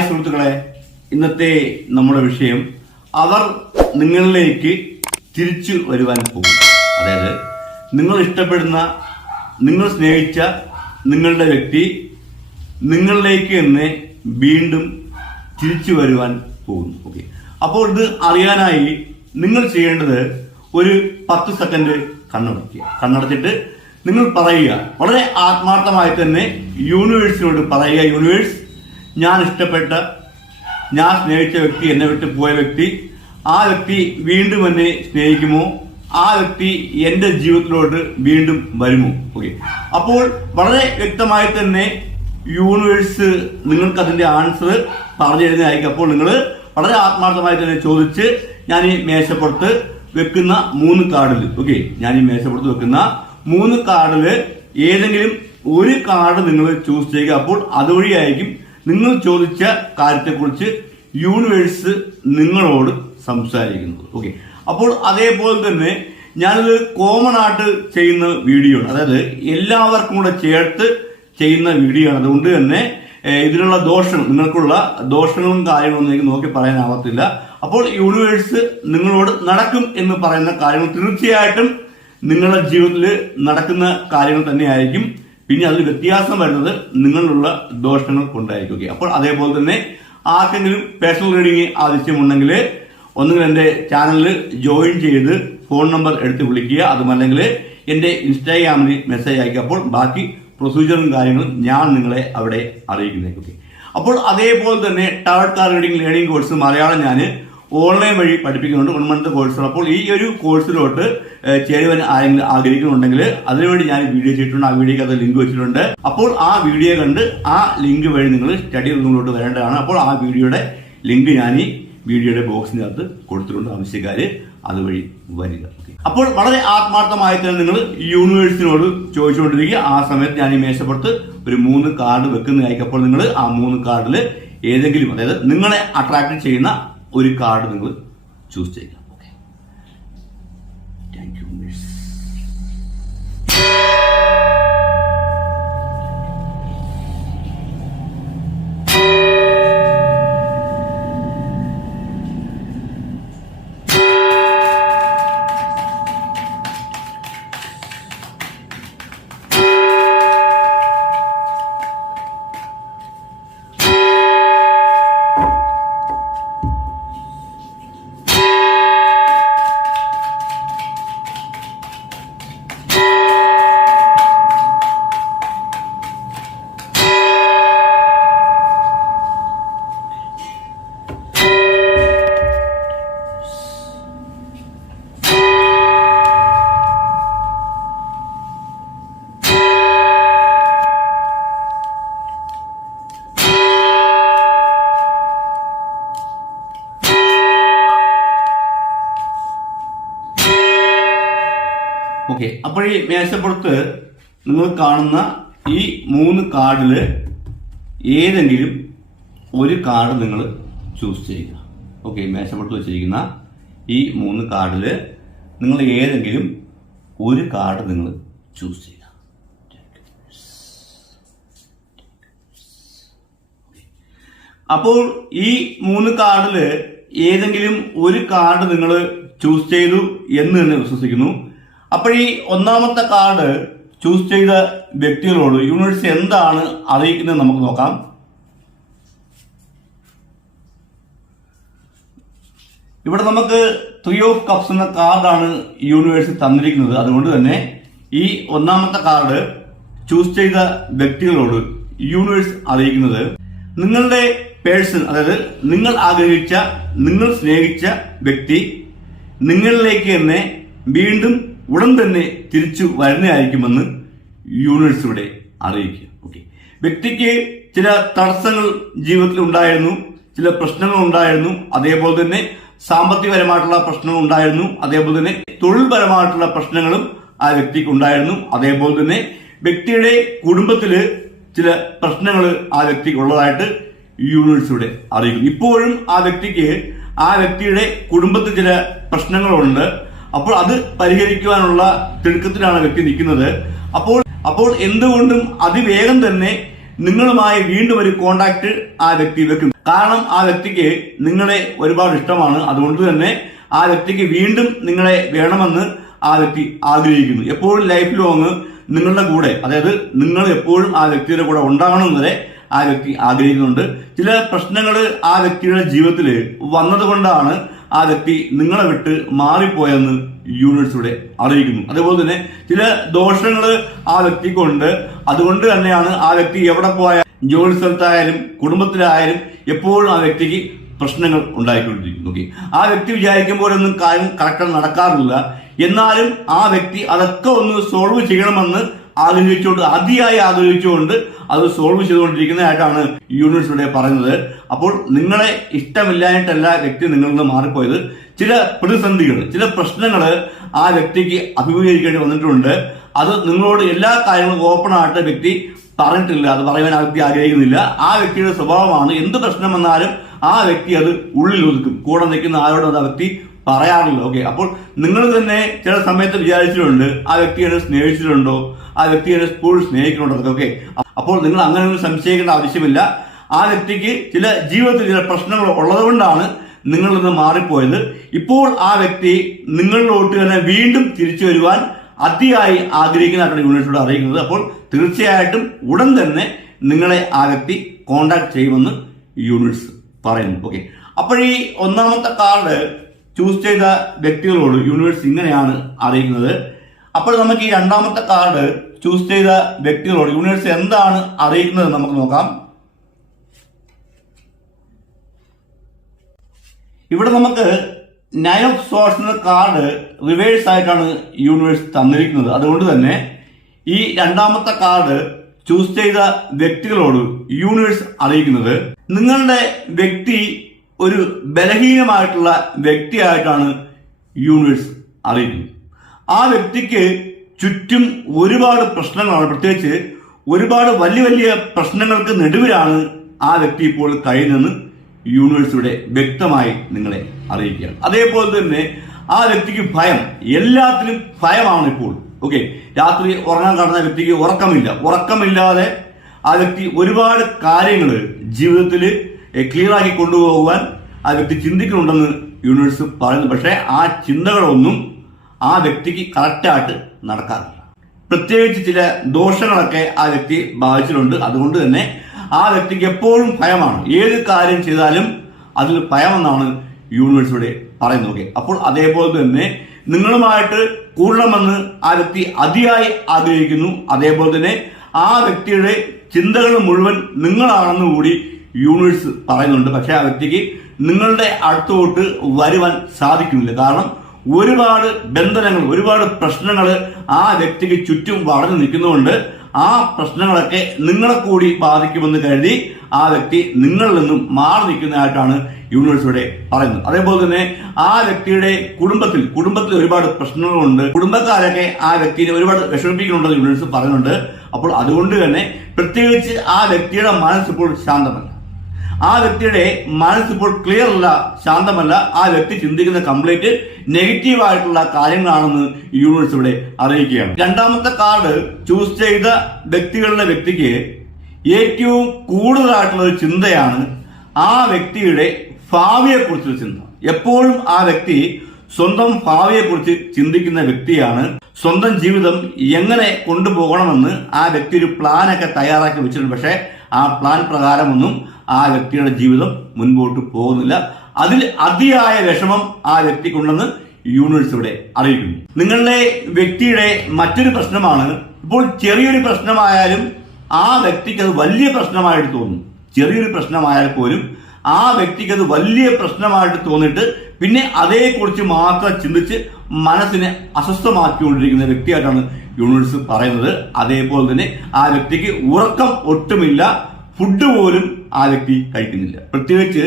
സുഹൃത്തുക്കളെ. ഇന്നത്തെ നമ്മുടെ വിഷയം അവർ നിങ്ങളിലേക്ക് തിരിച്ചു വരുവാൻ പോകും അതായത് നിങ്ങൾ ഇഷ്ടപ്പെടുന്ന നിങ്ങൾ സ്നേഹിച്ച നിങ്ങളുടെ വ്യക്തി നിങ്ങളിലേക്ക് തന്നെ വീണ്ടും തിരിച്ചു വരുവാൻ പോകുന്നു. ഓക്കെ അപ്പോൾ ഇത് അറിയാനായി നിങ്ങൾ ചെയ്യേണ്ടത് ഒരു പത്ത് സെക്കൻഡ് കണ്ണടയ്ക്കുക കണ്ണടച്ചിട്ട് നിങ്ങൾ പറയുക. വളരെ ആത്മാർത്ഥമായി തന്നെ യൂണിവേഴ്സിനോട് പറയുക. യൂണിവേഴ്സ് ഞാൻ ഇഷ്ടപ്പെട്ട ഞാൻ സ്നേഹിച്ച വ്യക്തി എന്നെ വിട്ട് പോയ വ്യക്തി ആ വ്യക്തി വീണ്ടും എന്നെ സ്നേഹിക്കുമോ? ആ വ്യക്തി എന്റെ ജീവിതത്തിലോട്ട് വീണ്ടും വരുമോ? ഓക്കെ അപ്പോൾ വളരെ വ്യക്തമായി തന്നെ യൂണിവേഴ്സ് നിങ്ങൾക്ക് അതിന്റെ ആൻസർ പറഞ്ഞു തരുന്നതായിരിക്കും. അപ്പോൾ നിങ്ങൾ വളരെ ആത്മാർത്ഥമായി തന്നെ ചോദിച്ച് ഞാൻ ഈ മേശപ്പുറത്ത് വെക്കുന്ന മൂന്ന് കാർഡിൽ ഓക്കെ ഞാൻ ഈ മേശപ്പുറത്ത് വെക്കുന്ന മൂന്ന് കാർഡിൽ ഏതെങ്കിലും ഒരു കാർഡ് നിങ്ങൾ ചൂസ് ചെയ്യുക. അപ്പോൾ അതുവഴിയായിരിക്കും നിങ്ങൾ ചോദിച്ച കാര്യത്തെക്കുറിച്ച് യൂണിവേഴ്സ് നിങ്ങളോട് സംസാരിക്കുന്നത്. ഓക്കെ അപ്പോൾ അതേപോലെ തന്നെ ഞാനിത് കോമൺ ആയിട്ട് ചെയ്യുന്ന വീഡിയോ അതായത് എല്ലാവർക്കും കൂടെ ചേർത്ത് ചെയ്യുന്ന വീഡിയോ ആണ്. അതുകൊണ്ട് തന്നെ ഇതിനുള്ള ദോഷം നിങ്ങൾക്കുള്ള ദോഷങ്ങളും കാര്യങ്ങളൊന്നും എനിക്ക് നോക്കി പറയാനാവത്തില്ല. അപ്പോൾ യൂണിവേഴ്സ് നിങ്ങളോട് നടക്കും എന്ന് പറയുന്ന കാര്യങ്ങൾ തീർച്ചയായിട്ടും നിങ്ങളുടെ ജീവിതത്തിൽ നടക്കുന്ന കാര്യങ്ങൾ തന്നെയായിരിക്കും. പിന്നെ അതിൽ വ്യത്യാസം വരുന്നത് നിങ്ങളിലുള്ള ദോഷങ്ങൾ കൊണ്ടായിരിക്കും Okay. അപ്പോൾ അതേപോലെ തന്നെ ആർക്കെങ്കിലും പേഴ്സണൽ റീഡിംഗ് ആവശ്യമുണ്ടെങ്കിൽ ഒന്നുകിൽ എന്റെ ചാനലിൽ ജോയിൻ ചെയ്ത് ഫോൺ നമ്പർ എടുത്ത് വിളിക്കുക. അതുമല്ലെങ്കിൽ എന്റെ ഇൻസ്റ്റാഗ്രാമിൽ മെസ്സേജ് അയക്കുക അപ്പോൾ ബാക്കി പ്രൊസീജിയറും കാര്യങ്ങളും ഞാൻ നിങ്ങളെ അവിടെ അറിയിക്കുന്നതായിരിക്കും. അപ്പോൾ അതേപോലെ തന്നെ tart car reading learning course Malayalam ഞാൻ ഓൺലൈൻ വഴി പഠിപ്പിക്കുന്നുണ്ട് വൺ മന്ത് കോഴ്സുകൾ. അപ്പോൾ ഈ ഒരു കോഴ്സിലോട്ട് ചേരുവാൻ ആരെങ്കിലും ആഗ്രഹിക്കുന്നുണ്ടെങ്കിൽ അതിനുവേണ്ടി ഞാൻ വീഡിയോ ചെയ്തിട്ടുണ്ട്. ആ വീഡിയോക്ക് അത് ലിങ്ക് വെച്ചിട്ടുണ്ട്. അപ്പോൾ ആ വീഡിയോ കണ്ട് ആ ലിങ്ക് വഴി നിങ്ങൾ സ്റ്റഡി റൂമിലോട്ട് വരേണ്ടതാണ്. അപ്പോൾ ആ വീഡിയോയുടെ ലിങ്ക് ഞാൻ ഈ വീഡിയോയുടെ ബോക്സിനകത്ത് കൊടുത്തിട്ടുണ്ട്. ആവശ്യക്കാർ അതുവഴി വരിക. അപ്പോൾ വളരെ ആത്മാർത്ഥമായി തന്നെ നിങ്ങൾ യൂണിവേഴ്സിനോട് ചോദിച്ചുകൊണ്ടിരിക്കുക. ആ സമയത്ത് ഞാൻ ഈ മേശപ്പുറത്ത് ഒരു മൂന്ന് കാർഡ് വെക്കുന്നതായിരിക്കും. അപ്പോൾ നിങ്ങൾ ആ മൂന്ന് കാർഡിൽ ഏതെങ്കിലും അതായത് നിങ്ങളെ അട്രാക്ട് ചെയ്യുന്ന ഒരു കാർഡ് നിങ്ങൾ ചൂസ് ചെയ്യുക. ഓക്കെ അപ്പോൾ ഈ മേശപ്പുറത്ത് നിങ്ങൾ കാണുന്ന ഈ മൂന്ന് കാർഡിൽ ഏതെങ്കിലും ഒരു കാർഡ് നിങ്ങൾ ചൂസ് ചെയ്യുക. ഓക്കെ മേശപ്പുറത്ത് വെച്ചിരിക്കുന്ന ഈ മൂന്ന് കാർഡിൽ നിങ്ങൾ ഏതെങ്കിലും ഒരു കാർഡ് നിങ്ങൾ ചൂസ് ചെയ്യുക. അപ്പോൾ ഈ മൂന്ന് കാർഡിൽ ഏതെങ്കിലും ഒരു കാർഡ് നിങ്ങൾ ചൂസ് ചെയ്തു എന്ന് തന്നെ വിശ്വസിക്കുന്നു. അപ്പോൾ ഈ ഒന്നാമത്തെ കാർഡ് ചൂസ് ചെയ്ത വ്യക്തികളോട് യൂണിവേഴ്സ് എന്താണ് അറിയിക്കുന്നത് നമുക്ക് നോക്കാം. ഇവിടെ നമുക്ക് ത്രീ ഓഫ് കപ്സ് എന്ന കാർഡാണ് യൂണിവേഴ്സ് തന്നിരിക്കുന്നത്. അതുകൊണ്ട് തന്നെ ഈ ഒന്നാമത്തെ കാർഡ് ചൂസ് ചെയ്ത വ്യക്തികളോട് യൂണിവേഴ്സ് അറിയിക്കുന്നത് നിങ്ങളുടെ പേഴ്സൺ അതായത് നിങ്ങൾ ആഗ്രഹിച്ച നിങ്ങൾ സ്നേഹിച്ച വ്യക്തി നിങ്ങളിലേക്ക് തന്നെ വീണ്ടും ഉടൻ തന്നെ തിരിച്ചു വരുന്നതായിരിക്കുമെന്ന് യൂണിവേഴ്സിലൂടെ അറിയിക്കുക. ഓക്കെ വ്യക്തിക്ക് ചില തടസ്സങ്ങൾ ജീവിതത്തിൽ ഉണ്ടായിരുന്നു ചില പ്രശ്നങ്ങൾ ഉണ്ടായിരുന്നു അതേപോലെ തന്നെ സാമ്പത്തികപരമായിട്ടുള്ള പ്രശ്നങ്ങൾ ഉണ്ടായിരുന്നു അതേപോലെ തന്നെ തൊഴിൽപരമായിട്ടുള്ള പ്രശ്നങ്ങളും ആ വ്യക്തിക്ക് ഉണ്ടായിരുന്നു അതേപോലെ തന്നെ വ്യക്തിയുടെ കുടുംബത്തിൽ ചില പ്രശ്നങ്ങൾ ആ വ്യക്തിക്ക് ഉള്ളതായിട്ട് യൂണിവേഴ്സിലൂടെ അറിയിക്കുന്നു. ഇപ്പോഴും ആ വ്യക്തിക്ക് ആ വ്യക്തിയുടെ കുടുംബത്തിൽ ചില പ്രശ്നങ്ങളുണ്ട്. അപ്പോൾ അത് പരിഹരിക്കുവാനുള്ള തിടുക്കത്തിലാണ് വ്യക്തി നിൽക്കുന്നത്. അപ്പോൾ അപ്പോൾ എന്തുകൊണ്ടും അതിവേഗം തന്നെ നിങ്ങളുമായി വീണ്ടും ഒരു കോണ്ടാക്ട് ആ വ്യക്തി വെക്കും. കാരണം ആ വ്യക്തിക്ക് നിങ്ങളെ ഒരുപാട് ഇഷ്ടമാണ്. അതുകൊണ്ട് തന്നെ ആ വ്യക്തിക്ക് വീണ്ടും നിങ്ങളെ വേണമെന്ന് ആ വ്യക്തി ആഗ്രഹിക്കുന്നു. എപ്പോഴും ലൈഫ് ലോങ് നിങ്ങളുടെ കൂടെ അതായത് നിങ്ങൾ എപ്പോഴും ആ വ്യക്തിയുടെ കൂടെ ഉണ്ടാകണം വരെ ആ വ്യക്തി ആഗ്രഹിക്കുന്നുണ്ട്. ചില പ്രശ്നങ്ങൾ ആ വ്യക്തിയുടെ ജീവിതത്തിൽ വന്നതുകൊണ്ടാണ് ആ വ്യക്തി നിങ്ങളെ വിട്ട് മാറിപ്പോയെന്ന് യൂണിവേഴ്സിലൂടെ അറിയിക്കുന്നു. അതേപോലെ തന്നെ ചില ദോഷങ്ങൾ ആ വ്യക്തിക്കുണ്ട്. അതുകൊണ്ട് തന്നെയാണ് ആ വ്യക്തി എവിടെ പോയ ജോലി സ്ഥലത്തായാലും കുടുംബത്തിലായാലും എപ്പോഴും ആ വ്യക്തിക്ക് പ്രശ്നങ്ങൾ ഉണ്ടായിക്കൊണ്ടിരിക്കുന്നു. ഓക്കെ ആ വ്യക്തി വിചാരിക്കുമ്പോഴൊന്നും കാര്യം കറക്റ്റ് നടക്കാറില്ല. എന്നാലും ആ വ്യക്തി അതൊക്കെ ഒന്ന് സോൾവ് ചെയ്യണമെന്ന് ആഗ്രഹിച്ചുകൊണ്ട് അതിയായി ആഗ്രഹിച്ചുകൊണ്ട് അത് സോൾവ് ചെയ്തുകൊണ്ടിരിക്കുന്നതായിട്ടാണ് യൂണിവേഴ്സ് ഇവിടെ പറയുന്നത്. അപ്പോൾ നിങ്ങളെ ഇഷ്ടമില്ലായിട്ടല്ല വ്യക്തി നിങ്ങളിൽ നിന്ന് മാറിപ്പോയത്. ചില പ്രതിസന്ധികൾ ചില പ്രശ്നങ്ങൾ ആ വ്യക്തിക്ക് അഭിമുഖീകരിക്കേണ്ടി വന്നിട്ടുണ്ട്. അത് നിങ്ങളോട് എല്ലാ കാര്യങ്ങളും ഓപ്പൺ ആയിട്ട് വ്യക്തി പറഞ്ഞിട്ടില്ല അത് പറയുവാൻ ആ വ്യക്തി ആഗ്രഹിക്കുന്നില്ല. ആ വ്യക്തിയുടെ സ്വഭാവമാണ് എന്ത് പ്രശ്നം വന്നാലും ആ വ്യക്തി അത് ഉള്ളിൽ ഒതുക്കും. കൂടെ നിൽക്കുന്ന ആരോടും അത് ആ വ്യക്തി പറയാറില്ല. ഓക്കെ അപ്പോൾ നിങ്ങൾ തന്നെ ചില സമയത്ത് വിചാരിച്ചിട്ടുണ്ട് ആ വ്യക്തി എന്നെ സ്നേഹിച്ചിട്ടുണ്ടോ? ആ വ്യക്തിയെ സ്കൂൾ സ്നേഹിക്കുന്നുണ്ടെന്നൊക്കെ അപ്പോൾ നിങ്ങൾ അങ്ങനെ ഒന്നും സംശയിക്കേണ്ട ആവശ്യമില്ല. ആ വ്യക്തിക്ക് ചില ജീവിതത്തിൽ ചില പ്രശ്നങ്ങൾ ഉള്ളതുകൊണ്ടാണ് നിങ്ങളിൽ നിന്ന് മാറിപ്പോയത്. ഇപ്പോൾ ആ വ്യക്തി നിങ്ങളിലോട്ട് തന്നെ വീണ്ടും തിരിച്ചു വരുവാൻ അതിയായി ആഗ്രഹിക്കുന്നതായിട്ടാണ് യൂണിവേഴ്സിറ്റി അറിയിക്കുന്നത്. അപ്പോൾ തീർച്ചയായിട്ടും ഉടൻ തന്നെ നിങ്ങളെ ആ വ്യക്തി കോണ്ടാക്ട് ചെയ്യുമെന്ന് യൂണിറ്റ്സ് പറയുന്നു. ഓക്കെ അപ്പോൾ ഈ ഒന്നാമത്തെ കാർഡ് ചൂസ് ചെയ്ത വ്യക്തികളോട് യൂണിവേഴ്സ് ഇങ്ങനെയാണ് അറിയിക്കുന്നത്. അപ്പോൾ നമുക്ക് ഈ രണ്ടാമത്തെ കാർഡ് ചൂസ് ചെയ്ത വ്യക്തികളോട് യൂണിവേഴ്സ് എന്താണ് അറിയിക്കുന്നത് നമുക്ക് നോക്കാം. ഇവിടെ നമുക്ക് നയൻ ഓഫ് കാർഡ് റിവേഴ്സ് ആയിട്ടാണ് യൂണിവേഴ്സ് തന്നിരിക്കുന്നത്. അതുകൊണ്ട് തന്നെ ഈ രണ്ടാമത്തെ കാർഡ് ചൂസ് ചെയ്ത വ്യക്തികളോട് യൂണിവേഴ്സ് അറിയിക്കുന്നത്. നിങ്ങളുടെ വ്യക്തി ഒരു ബലഹീനമായിട്ടുള്ള വ്യക്തിയായിട്ടാണ് യൂണിവേഴ്സ് അറിയിക്കുന്നത് ആ വ്യക്തിക്ക് ചുറ്റും ഒരുപാട് പ്രശ്നങ്ങളാണ്. പ്രത്യേകിച്ച് ഒരുപാട് വലിയ വലിയ പ്രശ്നങ്ങൾക്ക് നെടുവിലാണ് ആ വ്യക്തി ഇപ്പോൾ കഴിയുന്നതെന്ന് യൂണിവേഴ്സിയുടെ വ്യക്തമായി നിങ്ങളെ അറിയിക്കുകയാണ്. അതേപോലെ തന്നെ ആ വ്യക്തിക്ക് ഭയം. എല്ലാത്തിനും ഭയമാണ് ഇപ്പോൾ. ഓക്കെ രാത്രി ഉറങ്ങാൻ കാണുന്ന വ്യക്തിക്ക് ഉറക്കമില്ല. ഉറക്കമില്ലാതെ ആ വ്യക്തി ഒരുപാട് കാര്യങ്ങൾ ജീവിതത്തിൽ ക്ലിയർ ആക്കി കൊണ്ടുപോകുവാൻ ആ വ്യക്തി ചിന്തിക്കുന്നുണ്ടെന്ന് യൂണിവേഴ്സ് പറയുന്നു. പക്ഷേ ആ ചിന്തകളൊന്നും ആ വ്യക്തിക്ക് കറക്റ്റായിട്ട് നടക്കാറില്ല. പ്രത്യേകിച്ച് ചില ദോഷങ്ങളൊക്കെ ആ വ്യക്തി ബാധിച്ചിട്ടുണ്ട്. അതുകൊണ്ട് തന്നെ ആ വ്യക്തിക്ക് എപ്പോഴും ഭയമാണ്. ഏത് കാര്യം ചെയ്താലും അതിൽ ഭയമെന്നാണ് യൂണിവേഴ്സിലൂടെ പറയുന്നത്. ഓക്കെ. അപ്പോൾ അതേപോലെ തന്നെ നിങ്ങളുമായിട്ട് കൂടണമെന്ന് ആ വ്യക്തി അതിയായി ആഗ്രഹിക്കുന്നു. അതേപോലെ തന്നെ ആ വ്യക്തിയുടെ ചിന്തകൾ മുഴുവൻ നിങ്ങളാണെന്ന് കൂടി യൂണിവേഴ്സ് പറയുന്നുണ്ട്. പക്ഷേ ആ വ്യക്തിക്ക് നിങ്ങളുടെ അടുത്തോട്ട് വരുവാൻ സാധിക്കുന്നില്ല. കാരണം ഒരുപാട് ബന്ധനങ്ങൾ ഒരുപാട് പ്രശ്നങ്ങൾ ആ വ്യക്തിക്ക് ചുറ്റും വളഞ്ഞു നിൽക്കുന്നതുകൊണ്ട് ആ പ്രശ്നങ്ങളൊക്കെ നിങ്ങളെ കൂടി ബാധിക്കുമെന്ന് കരുതി ആ വ്യക്തി നിങ്ങളിൽ നിന്നും മാറി നിൽക്കുന്നതായിട്ടാണ് യൂണിവേഴ്സിലൂടെ പറയുന്നത്. അതേപോലെ തന്നെ ആ വ്യക്തിയുടെ കുടുംബത്തിൽ കുടുംബത്തിൽ ഒരുപാട് പ്രശ്നങ്ങളുണ്ട്. കുടുംബക്കാരൊക്കെ ആ വ്യക്തിയെ ഒരുപാട് വിഷമിപ്പിക്കുന്നുണ്ടെന്ന് യൂണിവേഴ്സ് പറയുന്നുണ്ട്. അപ്പോൾ അതുകൊണ്ട് തന്നെ പ്രത്യേകിച്ച് ആ വ്യക്തിയുടെ മനസ്സിപ്പോൾ ശാന്തമല്ല. ആ വ്യക്തിയുടെ മനസ്സിപ്പോൾ ക്ലിയർ അല്ല ശാന്തമല്ല. ആ വ്യക്തി ചിന്തിക്കുന്ന കംപ്ലീറ്റ് നെഗറ്റീവ് ആയിട്ടുള്ള കാര്യങ്ങളാണെന്ന് യൂണിവേഴ്സ് ഇവിടെ അറിയിക്കുകയാണ്. രണ്ടാമത്തെ കാർഡ് ചൂസ് ചെയ്ത വ്യക്തികളുടെ വ്യക്തിക്ക് ഏറ്റവും കൂടുതലായിട്ടുള്ള ഒരു ചിന്തയാണ് ആ വ്യക്തിയുടെ ഭാവിയെക്കുറിച്ചുള്ള ചിന്ത. എപ്പോഴും ആ വ്യക്തി സ്വന്തം ഭാവിയെക്കുറിച്ച് ചിന്തിക്കുന്ന വ്യക്തിയാണ്. സ്വന്തം ജീവിതം എങ്ങനെ കൊണ്ടുപോകണമെന്ന് ആ വ്യക്തി ഒരു പ്ലാനൊക്കെ തയ്യാറാക്കി വെച്ചിട്ടുണ്ട്. പക്ഷേ ആ പ്ലാൻ പ്രകാരമൊന്നും ആ വ്യക്തിയുടെ ജീവിതം മുൻപോട്ട് പോകുന്നില്ല. അതിൽ അതിയായ വിഷമം ആ വ്യക്തിക്കുണ്ടെന്ന് യൂണിവേഴ്സ് ഇവിടെ അറിയിക്കുന്നു. നിങ്ങളുടെ വ്യക്തിയുടെ മറ്റൊരു പ്രശ്നമാണ്. ഇപ്പോൾ ചെറിയൊരു പ്രശ്നമായാലും ആ വ്യക്തിക്ക് അത് വലിയ പ്രശ്നമായിട്ട് തോന്നും. ചെറിയൊരു പ്രശ്നമായാൽ പോലും ആ വ്യക്തിക്ക് അത് വലിയ പ്രശ്നമായിട്ട് തോന്നിയിട്ട് പിന്നെ അതേക്കുറിച്ച് മാത്രം ചിന്തിച്ച് മനസ്സിനെ അസ്വസ്ഥമാക്കിക്കൊണ്ടിരിക്കുന്ന വ്യക്തിയായിട്ടാണ് യൂണിവേഴ്സ് പറയുന്നത്. അതേപോലെ തന്നെ ആ വ്യക്തിക്ക് ഉറക്കം ഒട്ടുമില്ല. ഫുഡ് പോലും ആ വ്യക്തി കഴിക്കുന്നില്ല. പ്രത്യേകിച്ച്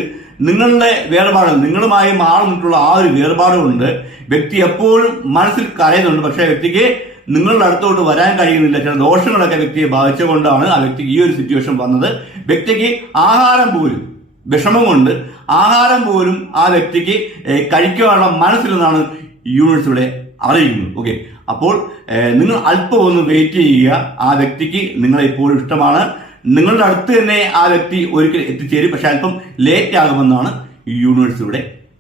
നിങ്ങളുടെ വേർപാട് നിങ്ങളുമായി മാറുന്നിട്ടുള്ള ആ ഒരു വേർപാട് കൊണ്ട് വ്യക്തി എപ്പോഴും മനസ്സിൽ കരയുന്നുണ്ട്. പക്ഷേ വ്യക്തിക്ക് നിങ്ങളുടെ അടുത്തോട്ട് വരാൻ കഴിയുന്നില്ല. ചില ദോഷങ്ങളൊക്കെ വ്യക്തിയെ ബാധിച്ചുകൊണ്ടാണ് ആ വ്യക്തിക്ക് ഈ ഒരു സിറ്റുവേഷൻ വന്നത്. വ്യക്തിക്ക് ആഹാരം പോലും വിഷമം കൊണ്ട് ആഹാരം പോലും ആ വ്യക്തിക്ക് കഴിക്കുവാനുള്ള മനസ്സിലെന്നാണ് യൂണിവേഴ്സ് ഇവിടെ അറിയുന്നത് ഓക്കെ. അപ്പോൾ നിങ്ങൾ അല്പം ഒന്ന് വെയിറ്റ് ചെയ്യുക. ആ വ്യക്തിക്ക് നിങ്ങളെ ഇപ്പോഴും ഇഷ്ടമാണ്. നിങ്ങളുടെ അടുത്ത് തന്നെ ആ വ്യക്തി ഒരിക്കൽ എത്തിച്ചേരും. പക്ഷെ അല്പം ലേറ്റ് ആകുമെന്നാണ് യൂണിവേഴ്സ്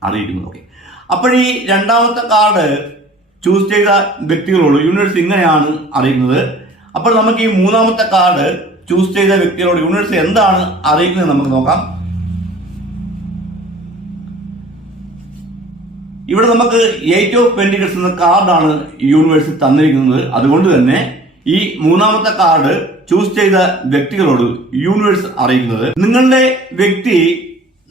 അറിയിക്കുന്നത്. ഓക്കെ അപ്പോൾ ഈ രണ്ടാമത്തെ കാർഡ് ചൂസ് ചെയ്ത വ്യക്തികളോട് യൂണിവേഴ്സ് ഇങ്ങനെയാണ് അറിയുന്നത്. അപ്പോൾ നമുക്ക് ഈ മൂന്നാമത്തെ കാർഡ് ചൂസ് ചെയ്ത വ്യക്തികളോട് യൂണിവേഴ്സ് എന്താണ് അറിയിക്കുന്നത് നമുക്ക് നോക്കാം. ഇവിടെ നമുക്ക് എയ്റ്റ് ഓഫ് പെൻഡിക്കൽസ് എന്ന കാർഡാണ് യൂണിവേഴ്സ് തന്നിരിക്കുന്നത്. അതുകൊണ്ട് തന്നെ ഈ മൂന്നാമത്തെ കാർഡ് ചൂസ് ചെയ്ത വ്യക്തികളോട് യൂണിവേഴ്സ് അറിയിക്കുന്നത് നിങ്ങളുടെ വ്യക്തി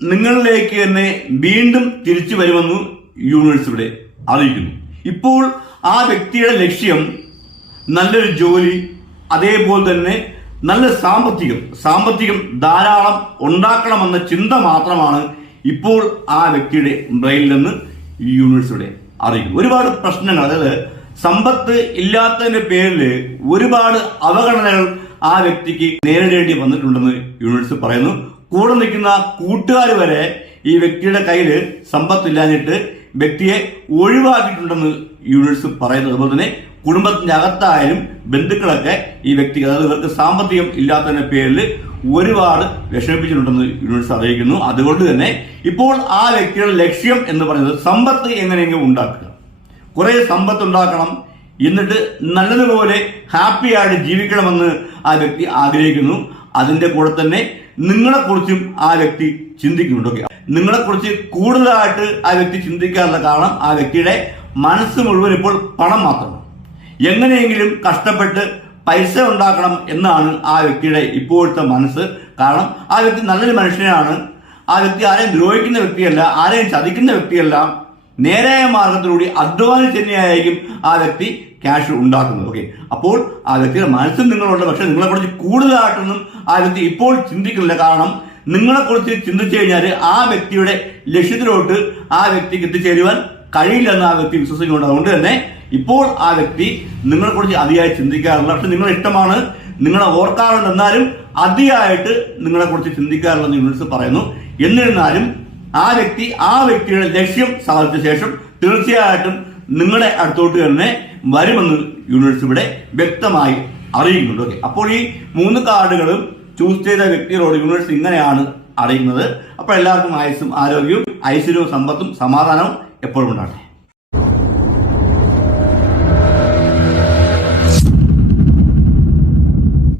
നിങ്ങളിലേക്ക് തന്നെ വീണ്ടും തിരിച്ചു വരുമെന്ന് യൂണിവേഴ്സ് ഇവിടെ അറിയിക്കുന്നു. ഇപ്പോൾ ആ വ്യക്തിയുടെ ലക്ഷ്യം നല്ലൊരു ജോലി അതേപോലെ തന്നെ നല്ല സാമ്പത്തികം സാമ്പത്തികം ധാരാളം ഉണ്ടാക്കണമെന്ന ചിന്ത മാത്രമാണ് ഇപ്പോൾ ആ വ്യക്തിയുടെ ബ്രെയിനിൽ നിന്ന് യൂണിവേഴ്സിവിടെ അറിയിക്കും ഒരുപാട് പ്രശ്നങ്ങൾ അതായത് സമ്പത്ത് ഇല്ലാത്തതിന്റെ പേരിൽ ഒരുപാട് അവഗണനകൾ ആ വ്യക്തിക്ക് നേരിടേണ്ടി വന്നിട്ടുണ്ടെന്ന് യൂണിവേഴ്സ് പറയുന്നു. കൂടെ നിൽക്കുന്ന കൂട്ടുകാർ വരെ ഈ വ്യക്തിയുടെ കയ്യിൽ സമ്പത്തില്ലാഞ്ഞിട്ട് വ്യക്തിയെ ഒഴിവാക്കിയിട്ടുണ്ടെന്ന് യൂണിവേഴ്സ് പറയുന്നത് അതുപോലെ തന്നെ കുടുംബത്തിന്റെ അകത്തായാലും ബന്ധുക്കളൊക്കെ ഈ വ്യക്തി അതായത് ഇവർക്ക് സാമ്പത്തികം ഇല്ലാത്തതിന്റെ പേരിൽ ഒരുപാട് വിഷമിപ്പിച്ചിട്ടുണ്ടെന്ന് യൂണിവേഴ്സ് അറിയിക്കുന്നു. അതുകൊണ്ട് തന്നെ ഇപ്പോൾ ആ വ്യക്തിയുടെ ലക്ഷ്യം എന്ന് പറയുന്നത് സമ്പത്ത് എങ്ങനെയെങ്കിലും ഉണ്ടാക്കുക. കുറെ സമ്പത്ത് ഉണ്ടാക്കണം എന്നിട്ട് നല്ലതുപോലെ ഹാപ്പി ആയിട്ട് ജീവിക്കണമെന്ന് ആ വ്യക്തി ആഗ്രഹിക്കുന്നു. അതിന്റെ കൂടെ തന്നെ നിങ്ങളെക്കുറിച്ചും ആ വ്യക്തി ചിന്തിക്കുന്നുണ്ട്. ഓക്കെ. നിങ്ങളെക്കുറിച്ച് കൂടുതലായിട്ട് ആ വ്യക്തി ചിന്തിക്കാനുള്ള കാരണം ആ വ്യക്തിയുടെ മനസ്സ് മുഴുവൻ ഇപ്പോൾ പണം മാത്രമാണ്. എങ്ങനെയെങ്കിലും കഷ്ടപ്പെട്ട് പൈസ ഉണ്ടാക്കണം എന്നാണ് ആ വ്യക്തിയുടെ ഇപ്പോഴത്തെ മനസ്സ്. കാരണം ആ വ്യക്തി നല്ലൊരു മനുഷ്യനാണ്. ആ വ്യക്തി ആരെയും ദ്രോഹിക്കുന്ന വ്യക്തിയല്ല ആരെയും ചതിക്കുന്ന വ്യക്തിയല്ല. നേരായ മാർഗത്തിലൂടെ അധ്വാനം തന്നെയായിരിക്കും ആ വ്യക്തി ക്യാഷ് ഉണ്ടാക്കുന്നത്. ഓക്കെ അപ്പോൾ ആ വ്യക്തിയുടെ മനസ്സിൽ നിങ്ങളുണ്ട്. പക്ഷെ നിങ്ങളെക്കുറിച്ച് കൂടുതലായിട്ടൊന്നും ആ വ്യക്തി ഇപ്പോൾ ചിന്തിക്കുന്നില്ല. കാരണം നിങ്ങളെക്കുറിച്ച് ചിന്തിച്ചു കഴിഞ്ഞാൽ ആ വ്യക്തിയുടെ ലക്ഷ്യത്തിലോട്ട് ആ വ്യക്തിക്ക് എത്തിച്ചേരുവാൻ കഴിയില്ലെന്ന് ആ വ്യക്തി വിശ്വസിക്കുന്നുണ്ട്. അതുകൊണ്ട് തന്നെ ഇപ്പോൾ ആ വ്യക്തി നിങ്ങളെക്കുറിച്ച് അതിയായി ചിന്തിക്കാറില്ല. പക്ഷെ നിങ്ങളെ ഇഷ്ടമാണ്. നിങ്ങളെ ഓർക്കാറുണ്ട് എന്നാലും അതിയായിട്ട് നിങ്ങളെക്കുറിച്ച് ചിന്തിക്കാറില്ലെന്ന് യൂണിവേഴ്സ് പറയുന്നു. എന്നിരുന്നാലും ആ വ്യക്തി ആ വ്യക്തിയുടെ ലക്ഷ്യം സാധിച്ച ശേഷം തീർച്ചയായിട്ടും നിങ്ങളുടെ അടുത്തോട്ട് തന്നെ വരുമെന്ന് യൂണിവേഴ്സ് ഇവിടെ വ്യക്തമായി അറിയുന്നുണ്ട് ഓക്കെ. അപ്പോൾ ഈ മൂന്ന് കാർഡുകളും ചൂസ് ചെയ്ത വ്യക്തികളോട് യൂണിവേഴ്സ് ഇങ്ങനെയാണ് അറിയുന്നത്. അപ്പോൾ എല്ലാവർക്കും ആയുസ്സും ആരോഗ്യവും ഐശ്വര്യവും സമ്പത്തും സമാധാനവും എപ്പോഴും ഉണ്ടാകട്ടെ.